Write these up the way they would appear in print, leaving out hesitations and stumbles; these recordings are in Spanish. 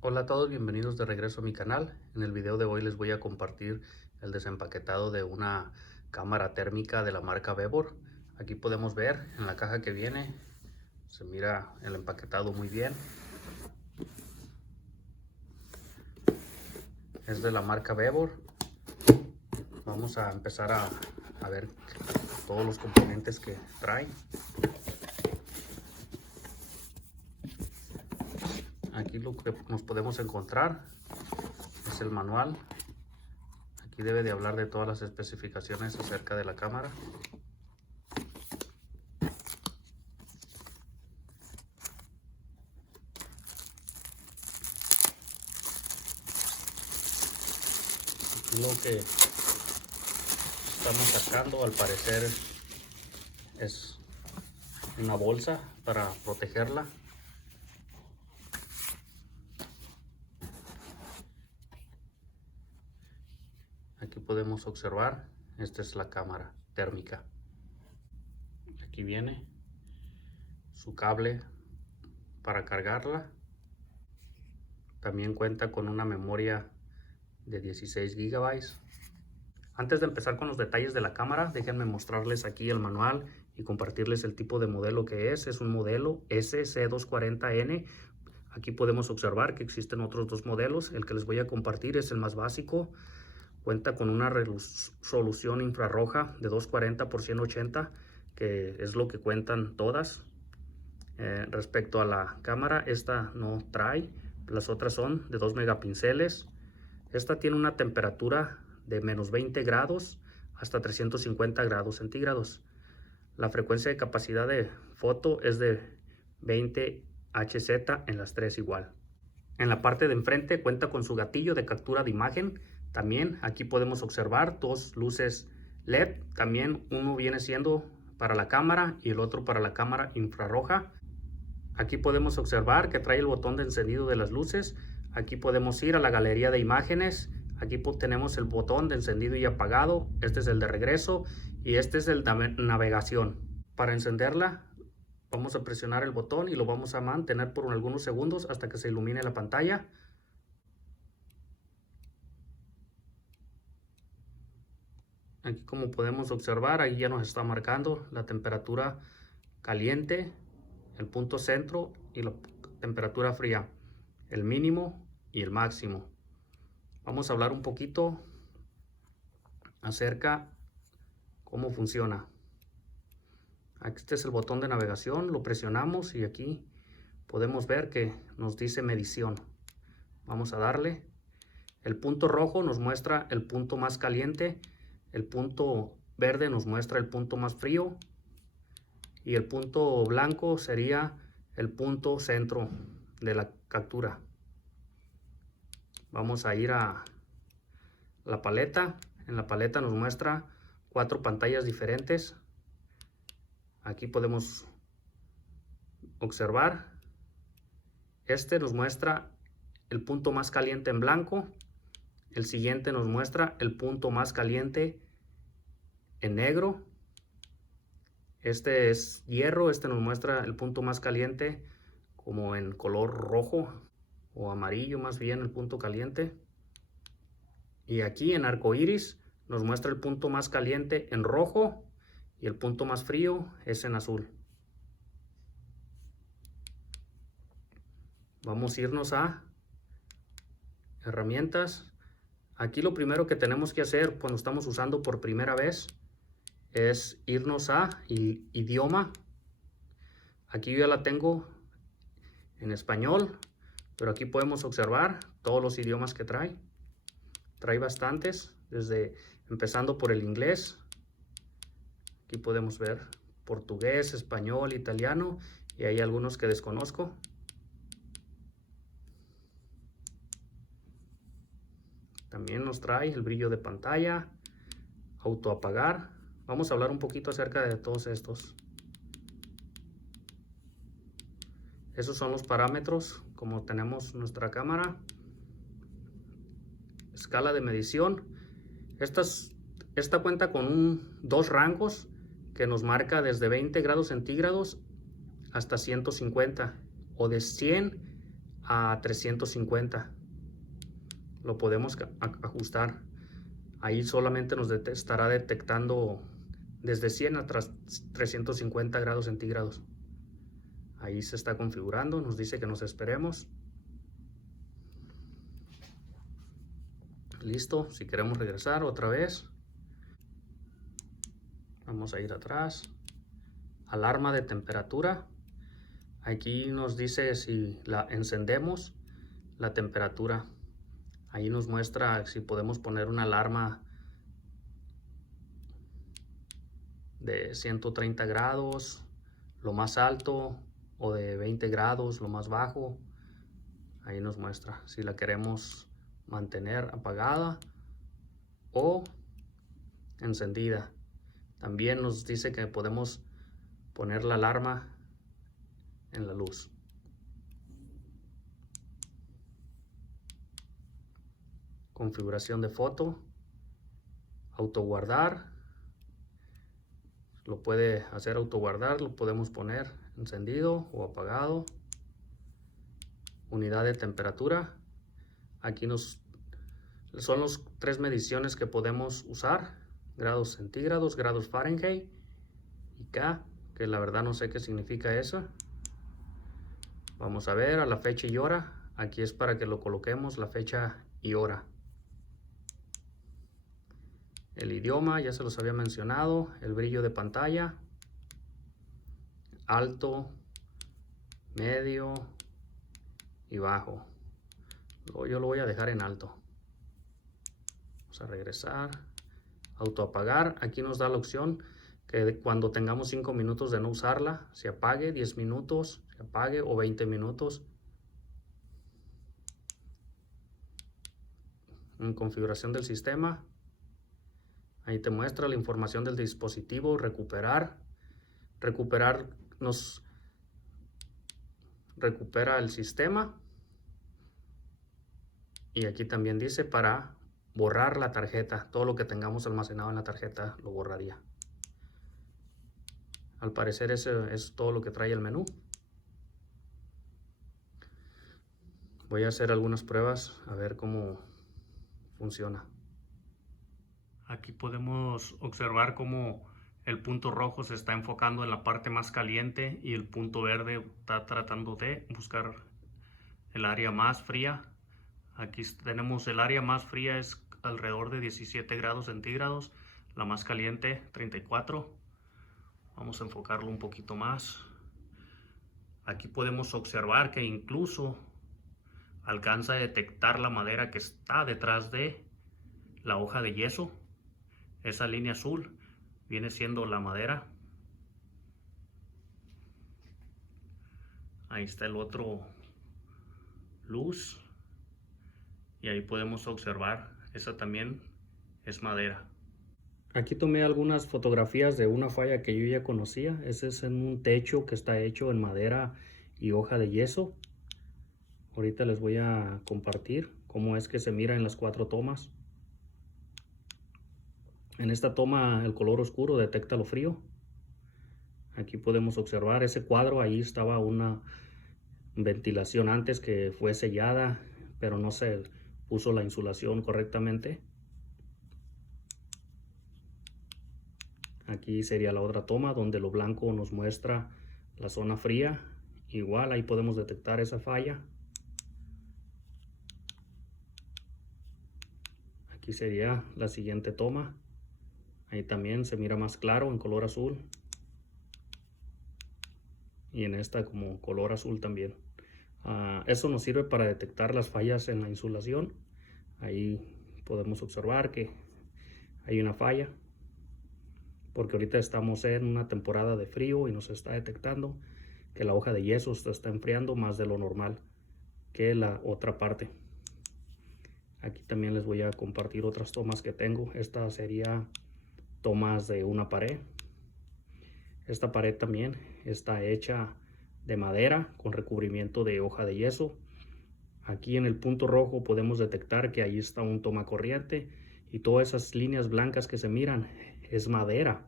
Hola a todos, bienvenidos de regreso a mi canal. En el video de hoy les voy a compartir el desempaquetado de una cámara térmica de la marca Vevor. Aquí podemos ver en la caja que viene, se mira el empaquetado muy bien. Es de la marca Vevor. Vamos a empezar a ver todos los componentes que trae. Aquí lo que nos podemos encontrar es el manual. Aquí debe de hablar de todas las especificaciones acerca de la cámara. Aquí lo que estamos sacando al parecer es una bolsa para protegerla. Aquí podemos observar, esta es la cámara térmica. Aquí viene su cable para cargarla. También cuenta con una memoria de 16 GB. Antes de empezar con los detalles de la cámara, déjenme mostrarles aquí el manual y compartirles el tipo de modelo que es. Es un modelo SC240N. Aquí podemos observar que existen otros dos modelos. El que les voy a compartir es el más básico. Cuenta con una resolución infrarroja de 240 por 180, que es lo que cuentan todas. Respecto a la cámara, esta no trae. Las otras son de 2 megapíxeles. Esta tiene una temperatura de menos 20 grados hasta 350 grados centígrados. La frecuencia de capacidad de foto es de 20 Hz en las tres igual. En la parte de enfrente cuenta con su gatillo de captura de imagen. También aquí podemos observar dos luces LED. También uno viene siendo para la cámara y el otro para la cámara infrarroja. Aquí podemos observar que trae el botón de encendido de las luces. Aquí podemos ir a la galería de imágenes. Aquí tenemos el botón de encendido y apagado. Este es el de regreso y este es el de navegación. Para encenderla vamos a presionar el botón y lo vamos a mantener por algunos segundos hasta que se ilumine la pantalla. Aquí, como podemos observar, ahí ya nos está marcando la temperatura caliente, el punto centro y la temperatura fría, el mínimo y el máximo. Vamos a hablar un poquito acerca cómo funciona. Este es el botón de navegación, lo presionamos y aquí podemos ver que nos dice medición. Vamos a darle. El punto rojo nos muestra el punto más caliente, el punto verde nos muestra el punto más frío y el punto blanco sería el punto centro de la captura. Vamos a ir a la paleta. En la paleta nos muestra 4 pantallas diferentes. Aquí podemos observar. Este nos muestra el punto más caliente en blanco. El siguiente nos muestra el punto más caliente en negro. Este es hierro. Este nos muestra el punto más caliente como en color rojo o amarillo, más bien el punto caliente. Y aquí en arco iris nos muestra el punto más caliente en rojo y el punto más frío es en azul. Vamos a irnos a herramientas. Aquí lo primero que tenemos que hacer cuando estamos usando por primera vez es irnos a idioma. Aquí yo ya la tengo en español, pero aquí podemos observar todos los idiomas que trae. Trae bastantes, desde empezando por el inglés. Aquí podemos ver portugués, español, italiano y hay algunos que desconozco. También nos trae el brillo de pantalla, autoapagar. Vamos a hablar un poquito acerca de todos estos. Esos son los parámetros como tenemos nuestra cámara. Escala de medición. Esta cuenta con dos rangos que nos marca desde 20 grados centígrados hasta 150 o de 100 a 350. Lo podemos ajustar. Ahí solamente nos estará detectando desde 100 a 350 grados centígrados. Ahí se está configurando, nos dice que nos esperemos. Listo, si queremos regresar otra vez, vamos a ir atrás. Alarma de temperatura. Aquí nos dice si la encendemos, la temperatura. Ahí nos muestra si podemos poner una alarma de 130 grados, lo más alto, o de 20 grados, lo más bajo. Ahí nos muestra si la queremos mantener apagada o encendida. También nos dice que podemos poner la alarma en la luz. Configuración de foto, autoguardar, lo puede hacer autoguardar, lo podemos poner encendido o apagado. Unidad de temperatura, aquí son las 3 mediciones que podemos usar: grados centígrados, grados Fahrenheit y K, que la verdad no sé qué significa eso. Vamos a ver a la fecha y hora. Aquí es para que lo coloquemos, la fecha y hora. El idioma ya se los había mencionado. El brillo de pantalla, alto, medio y bajo. Yo lo voy a dejar en alto. Vamos a regresar. Auto apagar. Aquí nos da la opción que cuando tengamos 5 minutos de no usarla, se apague, 10 minutos, se apague, o 20 minutos. En configuración del sistema, ahí te muestra la información del dispositivo. Recuperar nos recupera el sistema. Y aquí también dice para borrar la tarjeta. Todo lo que tengamos almacenado en la tarjeta lo borraría. Al parecer ese es todo lo que trae el menú. Voy a hacer algunas pruebas a ver cómo funciona. Aquí podemos observar cómo el punto rojo se está enfocando en la parte más caliente y el punto verde está tratando de buscar el área más fría. Aquí tenemos el área más fría, es alrededor de 17 grados centígrados, la más caliente 34. Vamos a enfocarlo un poquito más. Aquí podemos observar que incluso alcanza a detectar la madera que está detrás de la hoja de yeso. Esa línea azul viene siendo la madera. Ahí está el otro luz. Y ahí podemos observar, esa también es madera. Aquí tomé algunas fotografías de una falla que yo ya conocía. Ese es en un techo que está hecho en madera y hoja de yeso. Ahorita les voy a compartir cómo es que se mira en las 4 tomas. En esta toma el color oscuro detecta lo frío. Aquí podemos observar ese cuadro. Ahí estaba una ventilación antes que fue sellada, pero no se puso la insulación correctamente. Aquí sería la otra toma donde lo blanco nos muestra la zona fría. Igual ahí podemos detectar esa falla. Aquí sería la siguiente toma. Ahí también se mira más claro en color azul. Y en esta como color azul también. Eso nos sirve para detectar las fallas en la insulación. Ahí podemos observar que hay una falla, porque ahorita estamos en una temporada de frío y nos está detectando que la hoja de yeso se está enfriando más de lo normal que la otra parte. Aquí también les voy a compartir otras tomas que tengo. Esta sería tomas de una pared. Esta pared también está hecha de madera con recubrimiento de hoja de yeso. Aquí en el punto rojo podemos detectar que ahí está un toma corriente, y todas esas líneas blancas que se miran es madera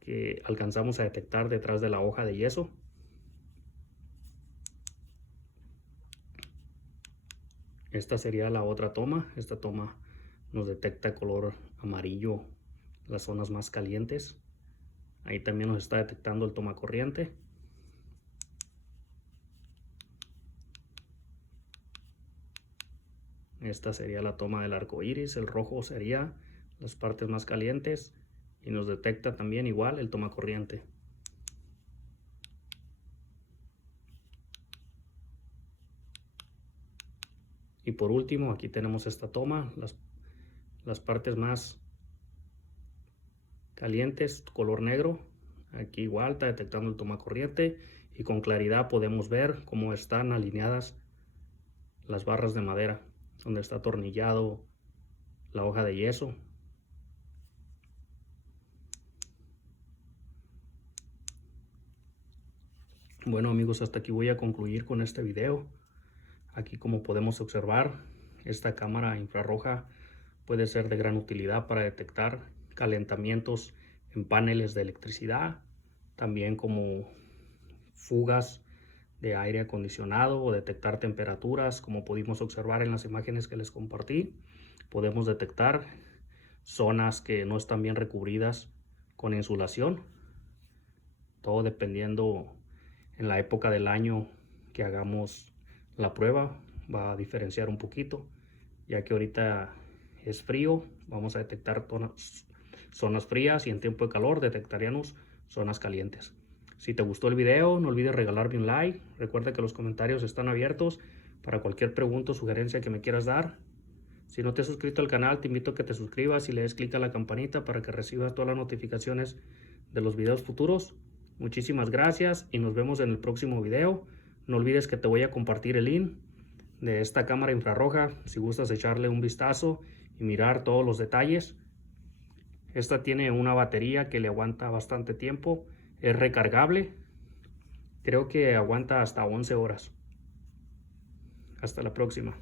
que alcanzamos a detectar detrás de la hoja de yeso. Esta sería la otra toma. Esta toma nos detecta color amarillo, las zonas más calientes. Ahí también nos está detectando el toma corriente. Esta sería la toma del arco iris. El rojo sería las partes más calientes y nos detecta también igual el toma corriente. Y por último, aquí tenemos esta toma, las partes más calientes, color negro. Aquí igual está detectando el toma corriente y con claridad podemos ver cómo están alineadas las barras de madera, donde está atornillado la hoja de yeso. Bueno amigos, hasta aquí voy a concluir con este video. Aquí, como podemos observar, esta cámara infrarroja puede ser de gran utilidad para detectar calentamientos en paneles de electricidad, también como fugas de aire acondicionado o detectar temperaturas, como pudimos observar en las imágenes que les compartí. Podemos detectar zonas que no están bien recubridas con insulación, todo dependiendo en la época del año que hagamos la prueba. Va a diferenciar un poquito, ya que ahorita es frío, vamos a detectar zonas frías y en tiempo de calor detectaríamos zonas calientes. Si te gustó el video, no olvides regalarme un like. Recuerda que los comentarios están abiertos para cualquier pregunta o sugerencia que me quieras dar. Si no te has suscrito al canal, te invito a que te suscribas y le des clic a la campanita para que recibas todas las notificaciones de los videos futuros. Muchísimas gracias y nos vemos en el próximo video. No olvides que te voy a compartir el link de esta cámara infrarroja si gustas echarle un vistazo y mirar todos los detalles. Esta tiene una batería que le aguanta bastante tiempo, es recargable, creo que aguanta hasta 11 horas. Hasta la próxima.